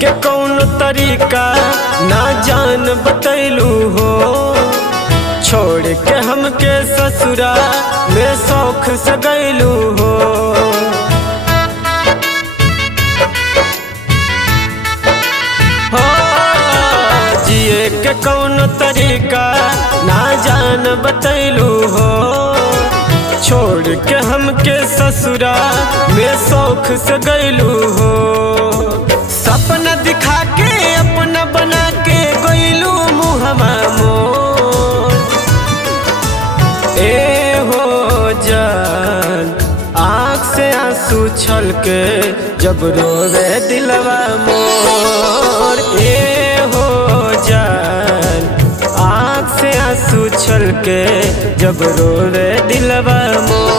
के कौन तरीका ना जान बतैलू हो। छोड़ के हमके ससुरा में शौख से गैलू हो। जिए के कौन तरीका ना जान बतैलू हो। छोड़ के हमके ससुरा में शौख से गैलू हो। सपना दिखा के अपना बना के गैलू मुहवा मोर। ए हो जान आँख से आंसू छलके जब रोवे दिलवा मोर। ए हो जान आँख से आंसू छलके जब रोवे दिलवा मोर।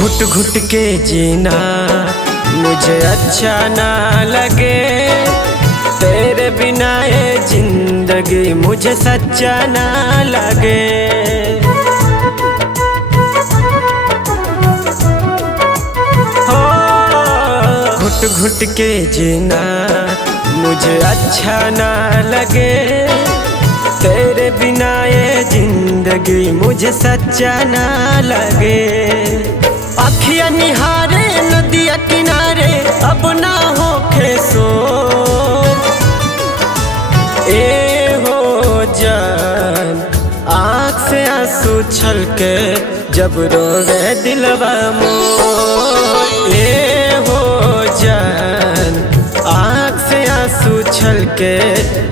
घुट घुट के जीना मुझे अच्छा ना लगे। तेरे बिना ये जिंदगी मुझे सच्चा ना लगे। हो घुट घुट के जीना मुझे अच्छा ना लगे। तेरे बिना ये जिंदगी मुझे सच्चा ना लगे। अखिया निहारे नदिया किनारे अब ना हो खेसोर। ए हो जान आँख से आंसू छलके जब रोवे दिलवा मोर। ए हो जान आँख से आंसू छलके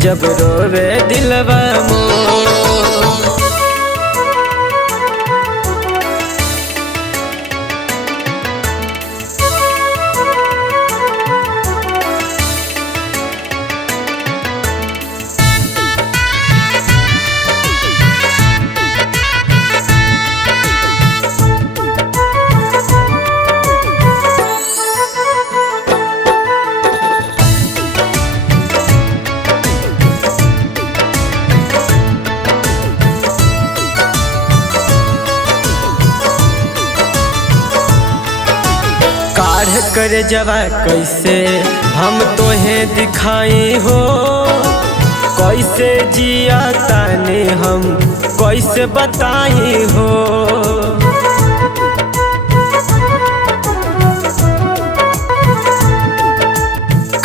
जब रोवे दिलवा मोर। काढ़ कर जवा कैसे हम तोहें दिखाई हो। कैसे जिया ताने हम कैसे बताई हो।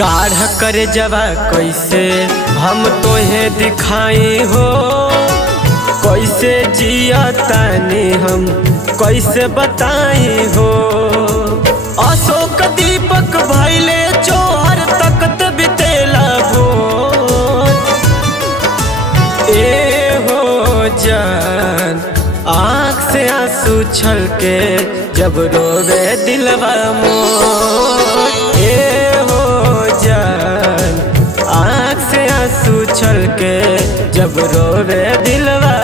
काढ़ कर जवा कैसे हम तोहें दिखाई हो। कैसे जिया ताने हम कैसे बताई हो। अशोक दीपक भैले चोहर तकत बितेला भोर। ए हो जान आँख से आंसू छलके जब रोवे दिलवा मोर। ए हो जान आँख से आंसू छलके जब रोवे दिलवा